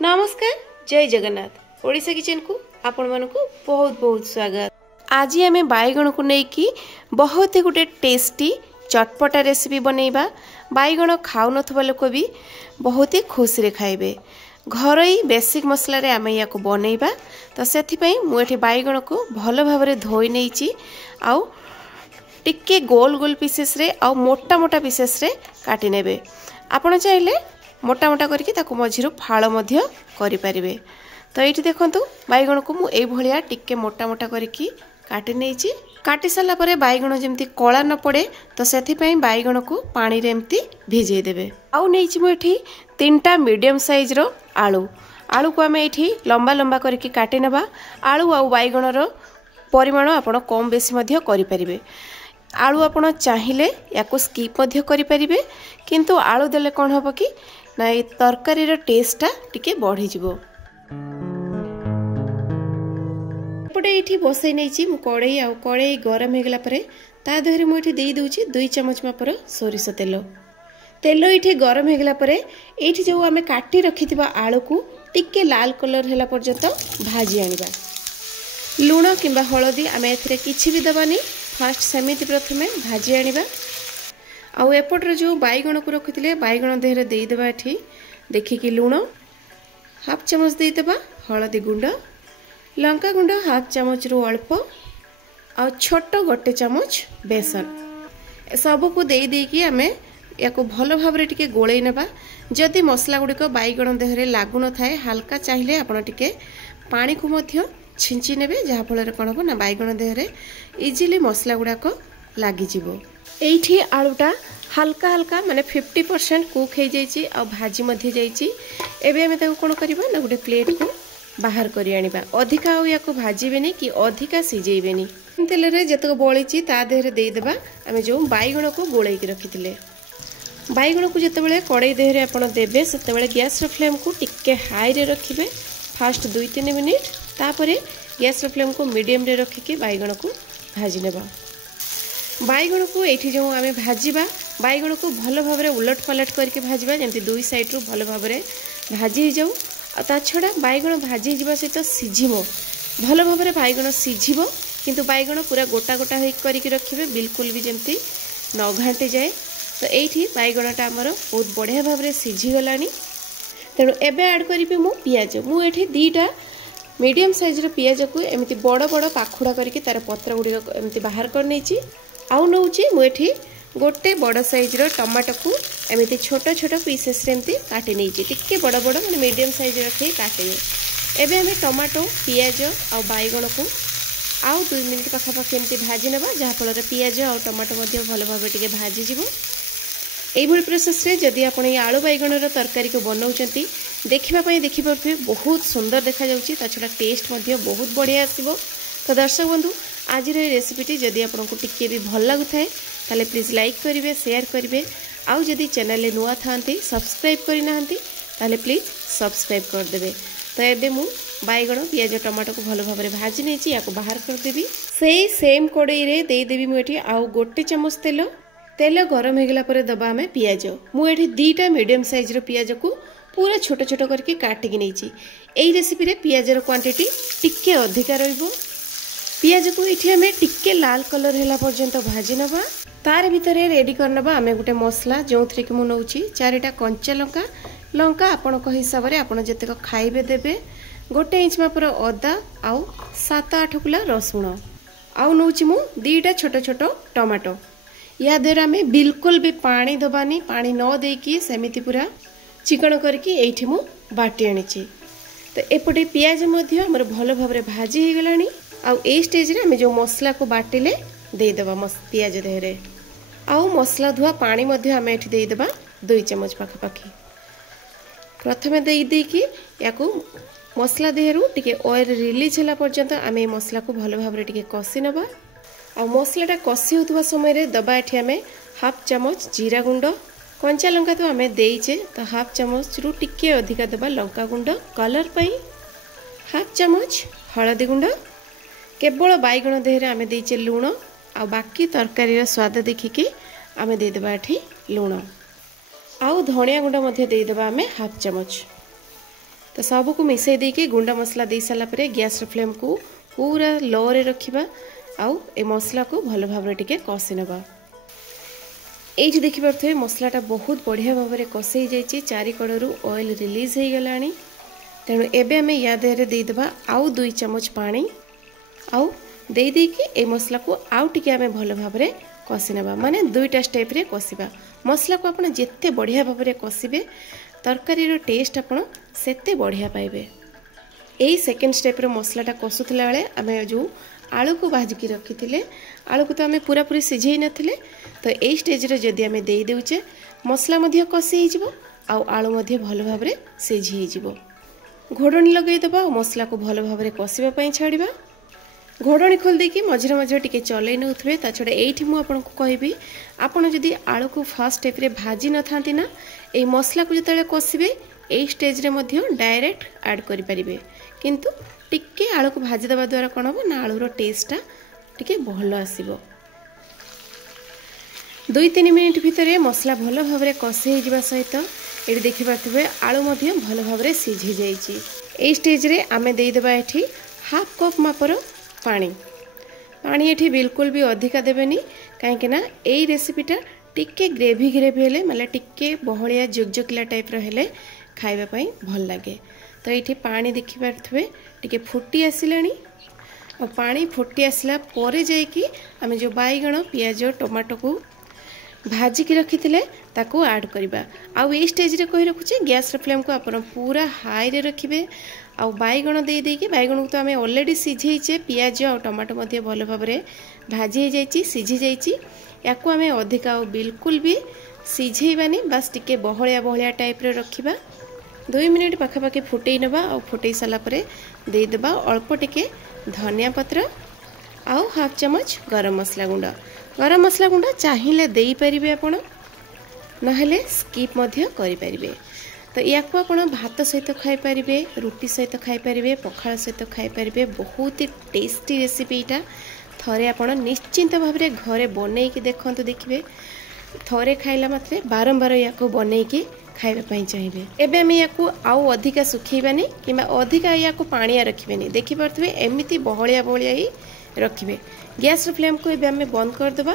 नमस्कार जय जगन्नाथ ओडिशा किचन को आपण मानकु बहुत बहुत स्वागत। आज आम बैगण को लेकिन बहुत ही गोटे टेस्टी चटपटा रेसिपी बनैबा। बैगण खाऊ नथबा लोक भी बहुत ही खुशी रे खाइबे। घरोई बेसिक मसला रे आम या को बनैबा। तो सेथि पई मु एठी बैगण को भलो भाबरे धोई नेइची आउ टिके गोल गोल पीसेस रे आउ मोटा मोटा पीसेस रे काटी नेबे। आपण चाहिले मोटा मोटा करके ताकू मझिरो फाळ मध्य करि परिबे। तो एठी देखंतु बैगण को मु एई भलिया टिके मोटा मोटा करके काटी नेइची। काटी साला परे बैगण जेमती कळा न पड़े तो सेथि पई बैगण को पानी रे एमती भिजै देबे। आउ नेइची मु एठी तीनटा मीडियम साइज रो आलू आलू को आमे एठी लंबा लंबा करके काटी नेबा। आलू आउ बैगण रो परिमाण आपण कम बेसी मध्य करि परिबे। आलू आपण चाहिले याको स्किप मध्य करि परिबे, किंतु आलू देले कोन हबो कि ना ये तरकारी रो टेस्टा टिके बढ़ी जिवो। एपटे एठी बसै नैची मु कड़ाई आउ कड़ाई गरम हे गेला परे ता देहरे मु एठी देई दोची 2 चम्मच मापर सोरिष तेल। तेल एठी गरम हे गेला परे एठी जो आमे काटी रखिथिबा आलू को टिके लाल कलर हेला पर्यंत भाजी आनिबा। लूण किंबा हळदी आमे एथिरे किछि भी दबानी, फास्ट सेमिति प्रथमे भाजी आनिबा। आउ एपटर जो बैगण को रखिथिले बैगण देहरे देई देबा। एठी देखिकी लूण हाफ चम्मच देई देबा, हळदी गुंड, लंका गुंड हाफ चम्मच रु अल्प, आ छोट गोटे चम्मच बेसन सब को देई देकी आमे याको भलो भाबरे टिके गोळै नेबा। जदि मसला गुडी को बैगण देहरे लागु न थाए हल्का चाहिले आपण टिके पानी को मध्य छिंची नेबे, जहा फल रे कोन हो ना बैगण देहरे इजीली मसला गुडा को लागि जिवो। एठी आलूटा हल्का हल्का माने 50% कुक हो जाइए आ भाजी मध्य जाइए। एबे हमें ताको कोन करबा ना गोटे प्लेट को बाहर करि आनिबा। अधिका हो याको भाजीबेनी कि अधिका सिजेइबेनी। तेल रे जतक बळीची ता देहरे देई देबा हमें जो बैगण को गोळै के रखिथिले। बैगण को जते बेले कड़ाई देहरे आपण देबे सेते बेले गैस रो फ्लेम को टिके हाई रे रखिबे फास्ट 2-3 मिनिट। तापरे गैस रो फ्लेम को मीडियम रे रखिके बैगण को भाजी नेबा। बैगण को एठी जो आमे भाजीबा बैगण को भलो भाबरे उलट पलट करके भाजीबा जेमति दुई साइड रो भलो भाबरे भाजी हो जाऊ। आ ता छडा बैगण भाजी जिबा सहित सिझिबो भलो भाबरे बैगण सिझिबो, किंतु बैगण पूरा गोटा गोटा होई करके रखिबे बिल्कुल भी जेमति न घांटे जाए। तो एठी बैगणटा हमर बहुत बढ़िया भाबरे सिझी गलानी। तेणु एबे ऐड करिबे मु पियाज। मु एठी दीटा मीडियम साइज रो पियाज को एमति बड़ बड़ पाखुडा करके तार पत्र गुडी एमति बाहर कर नेची। आउ नउची मु एठी गोटे बड़ साइज रो टमाटो को एमति छोट छोट पीसेस रे एमति काटी नेची। टिके बड़ बड़ माने मीडियम साइज रखी काटिबे। एबे हमें टमाटो पियाज आ बैगण को आउ 2 मिनिट पाखा पाखी एमति भाजी नेबा, जहा फल रे पियाज आ टमाटो मध्ये भलो भाबे टिके भाजी जिवो। एई भली प्रोसेस रे जदि आपण ए आलू बैगण रो तरकारी को बनाउचंती देखिबा पई देखि परफे बहुत सुंदर देखा जाउची, ता छडा टेस्ट मध्ये बहुत बढ़िया आसीबो। तो दर्शक बंधु आज रेसिपीटी जदि आपको टिके भी भल लगु थाए ताले प्लीज लाइक करिवे, शेयर करिवे। आउ जदि चैनल ले नुआ थांती सब्सक्राइब करि नाहंती ताले प्लीज सब्सक्राइब कर देबे। तो एबे मु बैगण पियाज टमाटो को भलो भाबरे भाजी नेची याको बाहर कर देबी। सेई सेम कड़ाई रे देई देबी मु एठी आउ गोटे चम्मच तेल। तेल गरम हे गेला परे दबा हमें पियाज। मु एठी दीटा मीडियम साइज रो पियाज को पूरा छोट छोट करके काटी की नेची। एई रेसिपी रे पियाज रो क्वांटिटी टिके अधिका रहइबो। पियाज को इठी हमें टिके लाल कलर हेला पर्यंत भाजी नबा। तार भितरे रेडी कर नबा हमें गोटे मसला जो थ्री के मु नउची 4टा कंचा लंका। लंका आपण को हिसाब रे आपण जतेक खाइबे देबे। गोटे इंच मापर अदा आउ 7-8 कुला रसुण आउ नउची मु 2टा छोट छोट टमाटो। या देर हमें बिल्कुल भी पानी दबानी, पानी न देकी सेमिति पूरा चिकन करके एठी मु बाटी आनिची। तो एपटे पियाज मध्य हमर भलो भाबरे भाजी हे गलानी। आउ ए स्टेज रे हमें जो मसला को बाटिले दे देबा पियाज देहरे। आउ मसला धुआ पानी मध्य हमें एठी दे देबा 2 चम्मच पाखा पाखी। प्रथमे देई देकी याको मसला देहरु टिके ऑयल रिलीज होला पर्यंत आमे मसला को भलो भाबरे टिके कसी नबा। आ मसलाटा कसी होतबा समय रे दबा एठी हमें हाफ चम्मच जीरा गुंड, कंचा लंका तो आमे देइचे तो हाफ चम्मच रु टिके अधिका दबा लंका गुंड, कलर पई हाफ चम्मच हळदी गुंड, केवल बैगण देहरे आमे देइचे लूण आ बाकी तरकारी स्वाद देखिकी आमे दे देबा एठी लूण आउ धनिया गुंड मध्ये दे देबा आमे हाफ चम्मच। तो सबको मिसई देके गुंडा मसला दे सारा पर गैस फ्लेम को पूरा लो रे रखिबा आउ ए मसला को भल भाव टिके कषि नबा। ये देखिपे मसलाटा बहुत बढ़िया भाव में कषे जाइए, चारिकड़ू ऑयल रिलीज हो गलानी। तेणु एबे आमे या देहरे देदेबा आउ 2 चम्मच पानी आउ देदेकी ए मसला को आउ टिके आमे भल भाव में कषि नबा, माने 2टा स्टेप रे कषिबा। मसला को आपण जेते बढ़िया भाव में कषिबे तरकारीर टेस्ट आपण सेते बढ़िया पाइबे। यही सेकेंड स्टेप रे मसलाटा कषुला बेले आमे जो आलू को भाजिकी रखी आलू को तो आम पूरा पूरी सिझे नथिले, तो यही स्टेज रे जदि आमे दे देउचे मसला मध्य कषि हो आउ आलू मध्य भल भाव में सिझी हो। घोड़णी लगेदेबा और मसला को भल भाव में कषिबा छाड़िबा। घोड़णी खोल देकी मझे मझे टिके चलै नउथबे। ता छडा एठी मु आपनको कहबी आपण जदि आलू को फर्स्ट स्टेप रे भाजी न थांती ना, ए मसला को जतले कषिबे ए स्टेज रे मध्य डायरेक्ट ऐड करि परिबे, किंतु टिके आलू को भाजी दबा द्वारा कोन हो ना आलूर टेस्टटा टिके भल आसीबो। 2-3 मिनिट भितर मसला भल भाव में कषि होगा सहित ये देखिपे आलू मध्य भल भाव में सिझी जाइए। ए स्टेज रे आमे देदेबा एठी हाफ कप मापर पानी। पानी एठी बिल्कुल भी अधिका देबेनी, कहीं ना यही रेसिपीटा टिके ग्रेवी ग्रेवी हेले माने टिके बहलिया जुगजुकिला टाइप हेले खाइबा पई भल लागे। तो ये पानी देखिपे टिके फुटी आसिलानी और पानी फुटी आसला परे जाइकी आमे जो बैगण पियाज टमाटो को भाजिकी रखी ताकू ऐड करवा। आउ ये स्टेज रे कही रखुचे गैस फ्लेम को आपण पूरा हाई रे रखिबे। आउ बैगण दे देकी बैगण को तो आमे ऑलरेडी सिझेइचे, पियाज और टमाटो मध्य भल भाव में भाजी हो जाइए, सिझी जाइए। याकू आमे अधिका और बिल्कुल भी सिझेबानी, बस टिके बहलिया बहलिया टाइप रे रखिबा। 2 मिनिट पाखापाखि फुटई नबा और फुटई सारा पर देदेबा अल्प टिके धनिया पत्र आउ हाफ चम्मच गरम मसला गुंड। गरम मसला गुंड चाहिए दे पारिबे आपण, नहेले स्किप मध्य करि पारिबे। तो या भात सहित खाई पारिबे, रुटी सहित खाई पारिबे, पखाल सहित खाई पारिबे। बहुत ही टेस्टी रेसिपी एटा। थरे आपण निश्चिंत भाव में घरे बनईकी देखंतु, देखिबे थरे खाइला मात्रे बारंबार या बनईकी खाइबा चाहिए। एबे आम या आउ अधिका सुखेबानी कि अधिका या पानिया रखिबेनी। देखि पारथबे एमिति बहलिया बहलिया ही रखिबे। गैस फ्लेम को एबे आम बंद कर देबा।